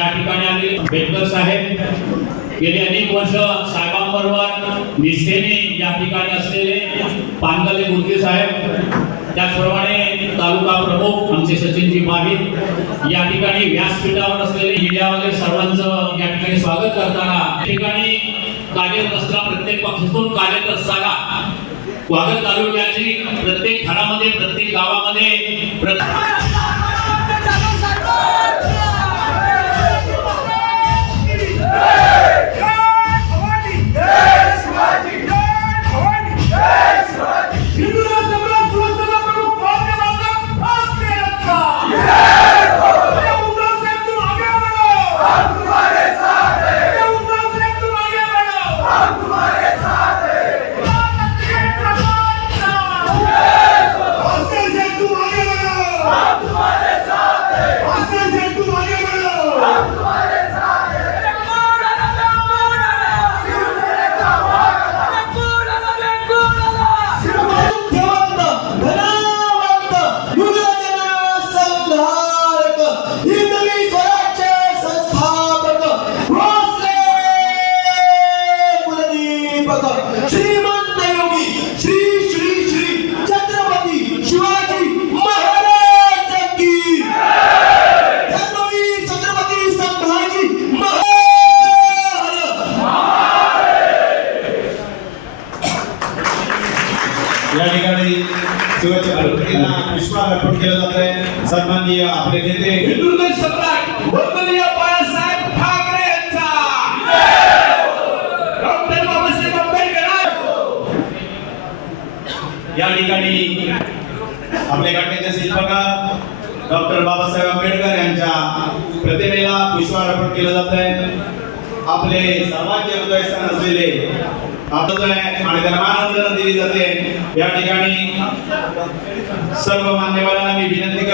या ठिकाणी आलेले बेटकर साहेब. गेली अनेक वर्ष साहेबांबरोबर निष्ठेने या ठिकाणी असलेले पानगले मुर्गे साहेब. त्याचप्रमाणे तालुका प्रमुख आमचे सचिनजी माहीर या ठिकाणी व्यासपीठावर असलेले मीडियावाले सर्वांचं या ठिकाणी स्वागत करताना या ठिकाणी कार्यरत असताना प्रत्येक पक्षातून कार्यरत असताना वागद तालुक्याची प्रत्येक घरामध्ये प्रत्येक गावामध्ये प्रत्येक या ठिकाणी शिवाजी अर्पण केलं जात आहे. सन्माननीय आपले नेते हिंदुत्व सम्राट वंदनीय बाळासाहेब ठाकरे यांचा. डॉक्टर बाबासाहेब आंबेडकर. या ठिकाणी आपले घटनेचे शिल्पकार डॉक्टर बाबासाहेब आंबेडकर यांच्या प्रतिमेला पुष्पहार अर्पण केलं जात आहे. आपले सर्वांचे हृदयस्थान असलेले आपलं आहे आणि त्याला मानवंदना दिली जाते. या ठिकाणी सर्व मान्यवरांना मी विनंती